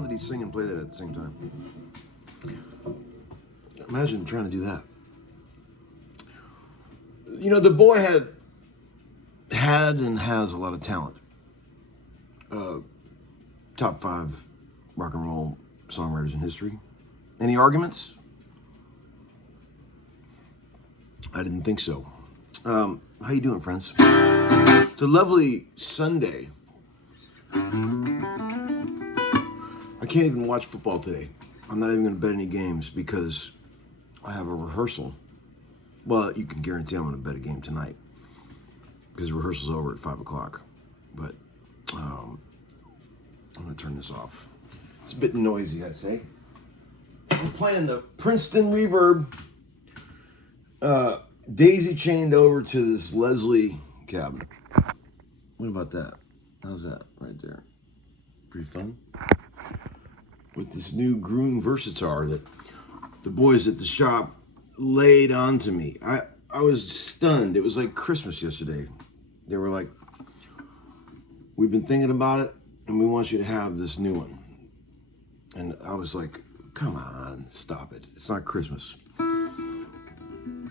wild that he sing and play that at the same time. Imagine trying to do that. You know, the boy had and has a lot of talent. Top 5 rock and roll songwriters in history. Any arguments? I didn't think so. How you doing, friends? It's a lovely Sunday. I can't even watch football today. I'm not even going to bet any games because I have a rehearsal. Well, you can guarantee I'm going to bet a game tonight because rehearsal's over at 5 o'clock. But I'm going to turn this off. It's a bit noisy, I'd say. I'm playing the Princeton Reverb, daisy chained over to this Leslie cabinet. What about that? How's that right there? Pretty fun. With this new Gruhn Versatar that the boys at the shop laid onto me. I was stunned. It was like Christmas yesterday. They were like, we've been thinking about it and we want you to have this new one. And I was like, come on, stop it. It's not Christmas.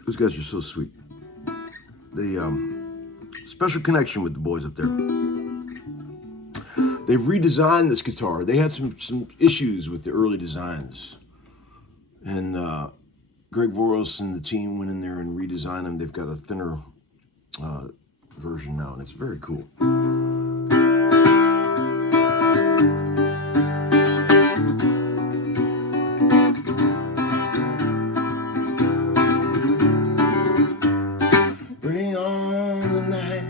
Those guys are so sweet. They, special connection with the boys up there. They've redesigned this guitar. They had some issues with the early designs. And Greg Voros and the team went in there and redesigned them. They've got a thinner version now, and it's very cool. Bring on the night.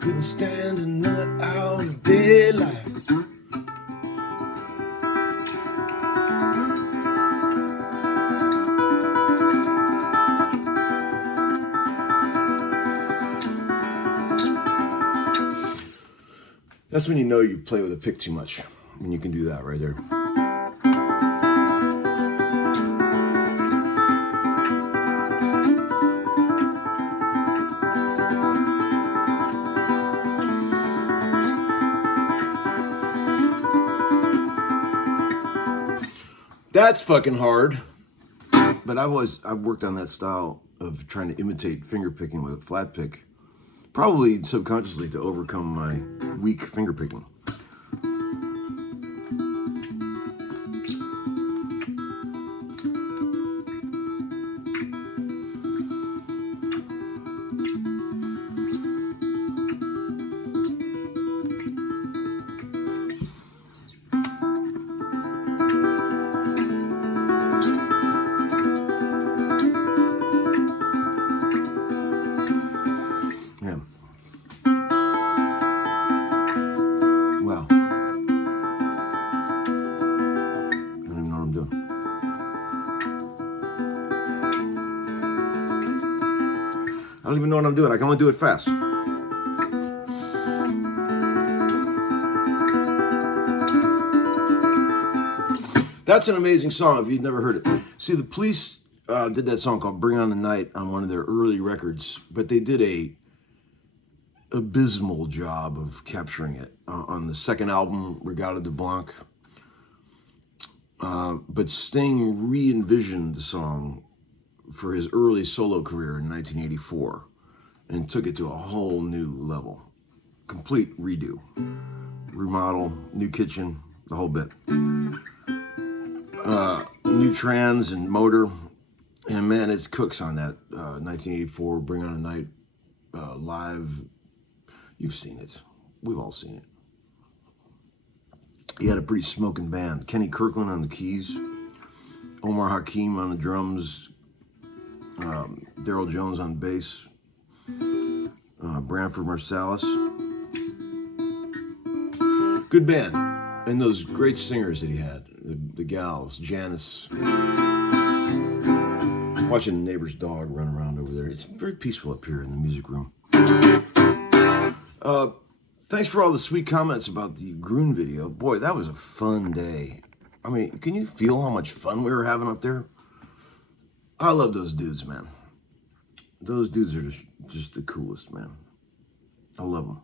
Couldn't stand another hour of daylight. That's when you know you play with a pick too much, when you can do that right there. That's fucking hard. But I've worked on that style of trying to imitate finger picking with a flat pick, probably subconsciously to overcome my weak finger picking. I don't even know what I'm doing. I can only do it fast. That's an amazing song if you've never heard it. See, the Police did that song called Bring On the Night on one of their early records, but they did a abysmal job of capturing it on the second album, Regatta de Blanc. But Sting re-envisioned the song for his early solo career in 1984 and took it to a whole new level. Complete redo. Remodel, new kitchen, the whole bit. New trans and motor. And man, it's cooks on that 1984 Bring On a Night live. You've seen it. We've all seen it. He had a pretty smoking band. Kenny Kirkland on the keys. Omar Hakim on the drums. Daryl Jones on bass, Branford Marsalis. Good band. And those great singers that he had, the gals, Janice. Watching the neighbor's dog run around over there. It's very peaceful up here in the music room. Thanks for all the sweet comments about the Gruhn video. Boy, that was a fun day. I mean, can you feel how much fun we were having up there? I love those dudes, man. Those dudes are just the coolest, man. I love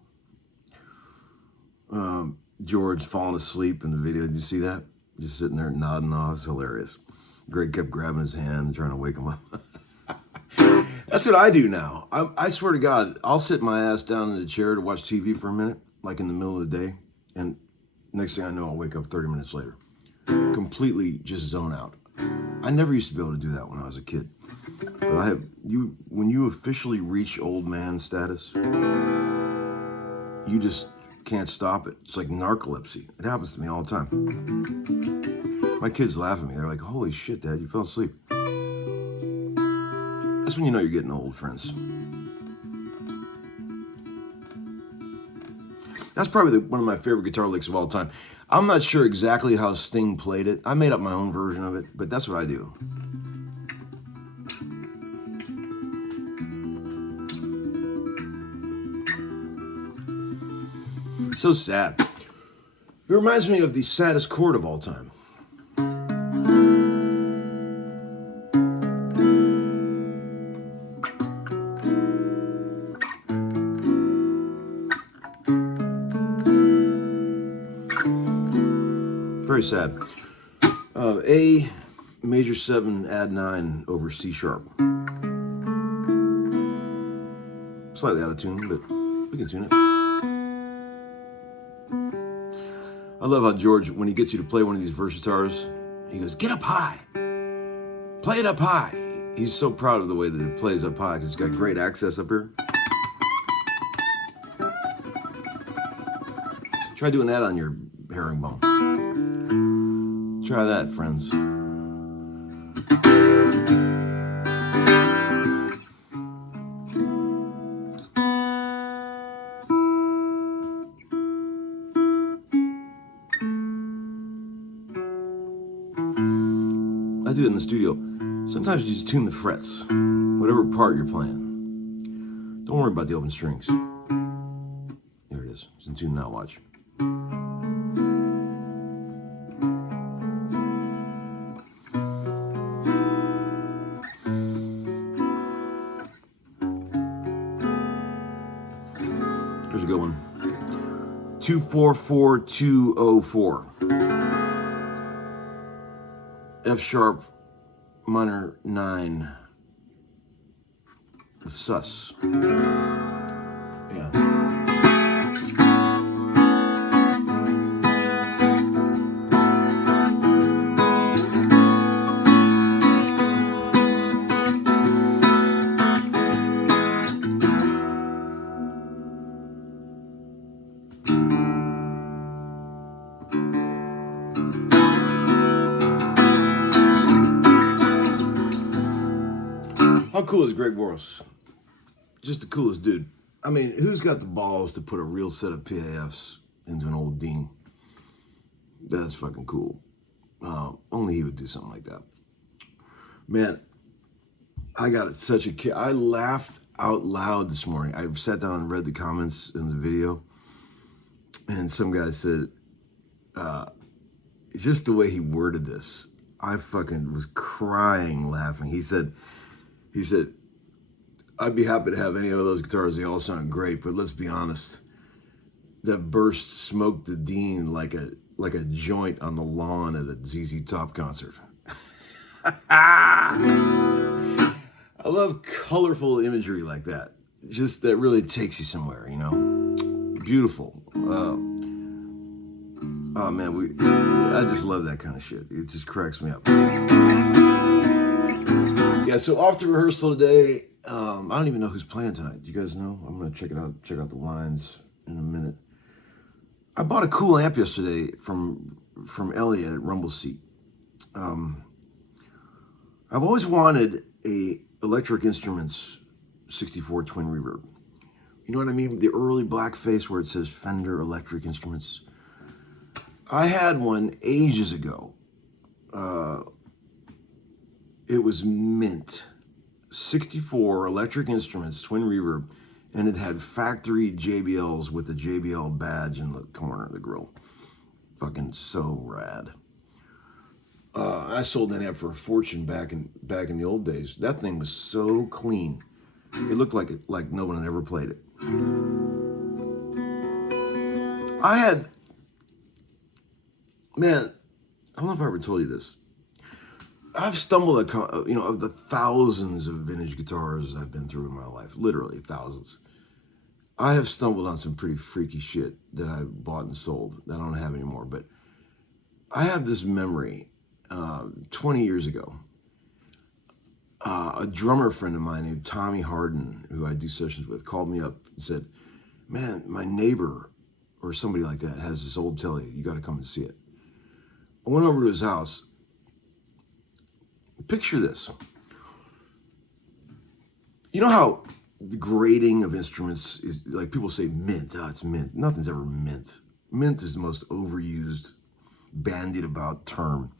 them. George falling asleep in the video. Did you see that? Just sitting there nodding off. It's hilarious. Greg kept grabbing his hand, trying to wake him up. That's what I do now. I swear to God, I'll sit my ass down in the chair to watch TV for a minute, like in the middle of the day, and next thing I know, I'll wake up 30 minutes later. Completely just zone out. I never used to be able to do that when I was a kid. But I have, when you officially reach old man status, you just can't stop it. It's like narcolepsy. It happens to me all the time. My kids laugh at me. They're like, holy shit, Dad, you fell asleep. That's when you know you're getting old, friends. That's probably one of my favorite guitar licks of all time. I'm not sure exactly how Sting played it. I made up my own version of it, but that's what I do. So sad. It reminds me of the saddest chord of all time. Very sad. A major 7 add 9 over C sharp. Slightly out of tune, but we can tune it. I love how George, when he gets you to play one of these versatars, he goes, get up high. Play it up high. He's so proud of the way that it plays up high because it's got great access up here. Try doing that on your herringbone. Try that, friends. I do it in the studio. Sometimes you just tune the frets, whatever part you're playing. Don't worry about the open strings. There it is. It's in tune now, watch. Here's a good one. 244204. F sharp minor 9. Sus. Yeah. How cool is Greg Boros? Just the coolest dude. I mean, who's got the balls to put a real set of PAFs into an old Dean? That's fucking cool. Only he would do something like that. Man, I got such a kick. I laughed out loud this morning. I sat down and read the comments in the video, and some guy said, just the way he worded this, I fucking was crying laughing. He said, I'd be happy to have any of those guitars. They all sound great, but let's be honest. That burst smoked the Dean like a joint on the lawn at a ZZ Top concert. I love colorful imagery like that. Just that really takes you somewhere, you know? Beautiful. Oh man, I just love that kind of shit. It just cracks me up. Yeah, so off to rehearsal today. I don't even know who's playing tonight. Do you guys know? I'm gonna check it out. Check out the lines in a minute. I bought a cool amp yesterday from Elliot at Rumble Seat. I've always wanted a Electric Instruments 64 twin reverb. You know what I mean? The early blackface where it says Fender Electric Instruments. I had one ages ago. It was mint. 64 Electric Instruments twin reverb, and it had factory JBLs with the JBL badge in the corner of the grill. Fucking so rad. I sold that amp for a fortune back in the old days. That thing was so clean. It looked like no one had ever played it. I had Man, I don't know if I ever told you this. I've stumbled upon, of the thousands of vintage guitars I've been through in my life, literally thousands. I have stumbled on some pretty freaky shit that I bought and sold that I don't have anymore. But I have this memory, 20 years ago, a drummer friend of mine named Tommy Harden, who I do sessions with, called me up and said, man, my neighbor or somebody like that has this old telly. You got to come and see it. I went over to his house. Picture this. You know how the grading of instruments is, like people say mint, it's mint. Nothing's ever mint. Mint is the most overused, bandied about term.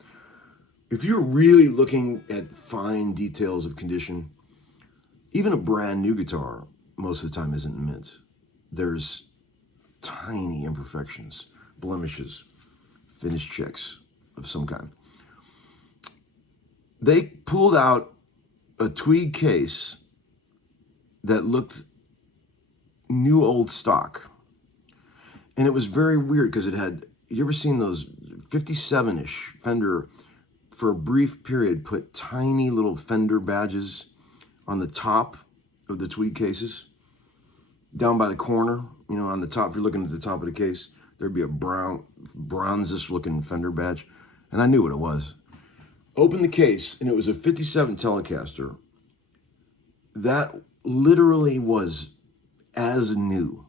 If you're really looking at fine details of condition, even a brand new guitar most of the time isn't mint. There's tiny imperfections, blemishes, finish checks of some kind. They pulled out a tweed case that looked new old stock. And it was very weird because it had, you ever seen those 57-ish Fender, for a brief period, put tiny little Fender badges on the top of the tweed cases? Down by the corner, on the top, if you're looking at the top of the case, there'd be a bronzish looking Fender badge. And I knew what it was. Opened the case, and it was a 57 Telecaster that literally was as new.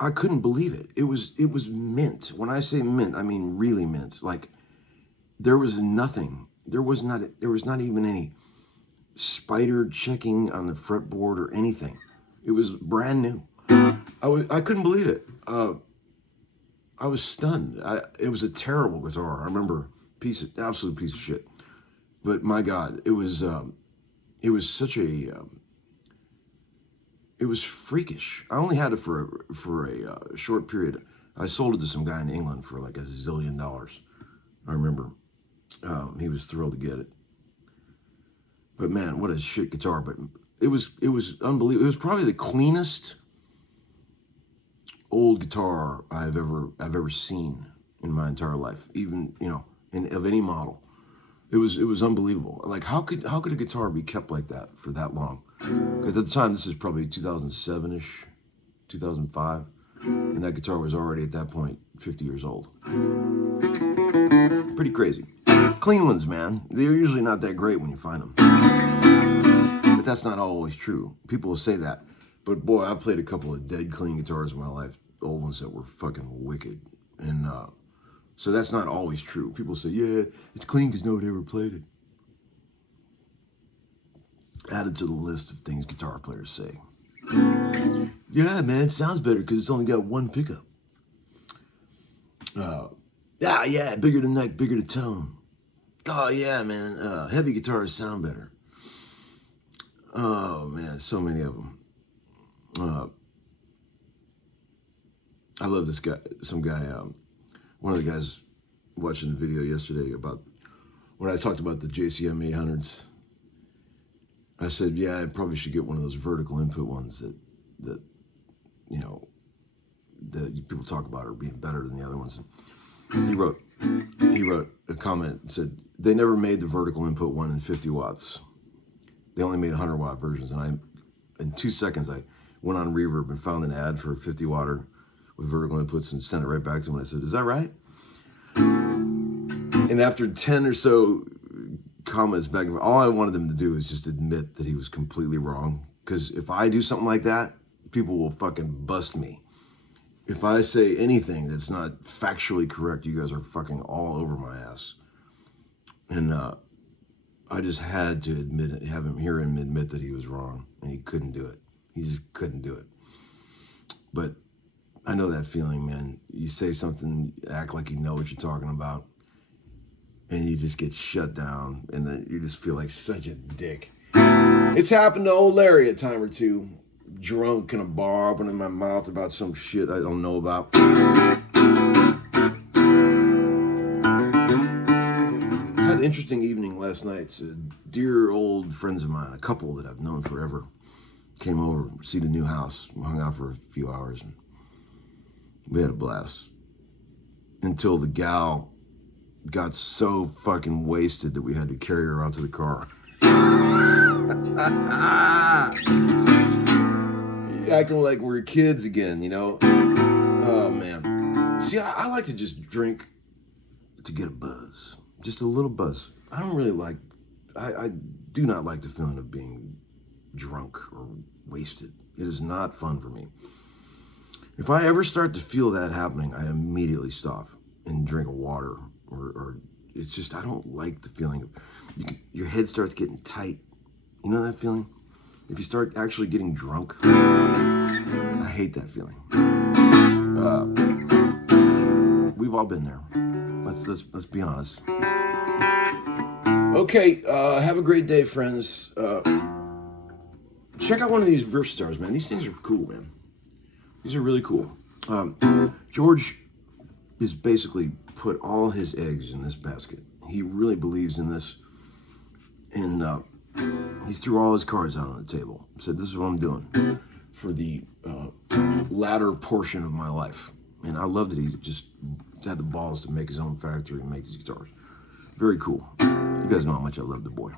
I couldn't believe it. It was mint. When I say mint, I mean really mint. Like there was nothing. There was not even any spider checking on the fretboard or anything. It was brand new. I couldn't believe it. I was stunned. It was a terrible guitar. I remember. Absolute piece of shit. But my God, it was such a, it was freakish. I only had it for a short period. I sold it to some guy in England for like $1 zillion. I remember. He was thrilled to get it. But man, what a shit guitar. But it was unbelievable. It was probably the cleanest old guitar I've ever seen in my entire life. Even, of any model. It was unbelievable. Like how could a guitar be kept like that for that long? Because at the time, this is probably 2007-ish, 2005, and that guitar was already at that point 50 years old. Pretty crazy. Clean ones, man. They're usually not that great when you find them. But that's not always true. People will say that. But boy, I've played a couple of dead clean guitars in my life, old ones that were fucking wicked. And so that's not always true. People say, yeah, it's clean because nobody ever played it. Added to the list of things guitar players say. Yeah, man, it sounds better because it's only got one pickup. Yeah, bigger the neck, bigger the tone. Oh, yeah, man, heavy guitars sound better. Oh, man, so many of them. I love this guy, some guy, one of the guys watching the video yesterday about when I talked about the JCM 800s. I said, yeah, I probably should get one of those vertical input ones that people talk about are being better than the other ones. And he wrote a comment and said, they never made the vertical input one in 50 watts. They only made 100 watt versions. And in 2 seconds, I went on Reverb and found an ad for a 50 watter with vertical inputs and sent it right back to him. And I said, is that right? And after 10 or so comments back and forth, all I wanted them to do is just admit that he was completely wrong. Because if I do something like that, people will fucking bust me. If I say anything that's not factually correct, you guys are fucking all over my ass. And I just had to admit it, have him hear him admit that he was wrong, and he couldn't do it. He just couldn't do it. But I know that feeling, man. You say something, act like you know what you're talking about, and you just get shut down, and then you just feel like such a dick. It's happened to old Larry a time or two. Drunk in a bar, opening my mouth about some shit I don't know about. I had an interesting evening last night. So dear old friends of mine, a couple that I've known forever, came over, see the new house, hung out for a few hours, and we had a blast. until the gal got so fucking wasted that we had to carry her out to the car. Acting like we're kids again, you know? Oh, man. See, I like to just drink to get a buzz. Just a little buzz. I don't really like, I do not like the feeling of being drunk or wasted. It is not fun for me. If I ever start to feel that happening, I immediately stop and drink a water. Or it's just, I don't like the feeling of, your head starts getting tight. You know that feeling? If you start actually getting drunk, I hate that feeling. We've all been there. Let's be honest. Okay, have a great day, friends. Check out one of these Versatars, man. These things are cool, man. These are really cool. George is basically put all his eggs in this basket. He really believes in this. And he threw all his cards out on the table. Said, this is what I'm doing for the latter portion of my life. And I love that he just had the balls to make his own factory and make these guitars. Very cool. You guys know how much I love the boy.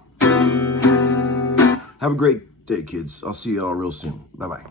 Have a great day, kids. I'll see y'all real soon. Bye-bye.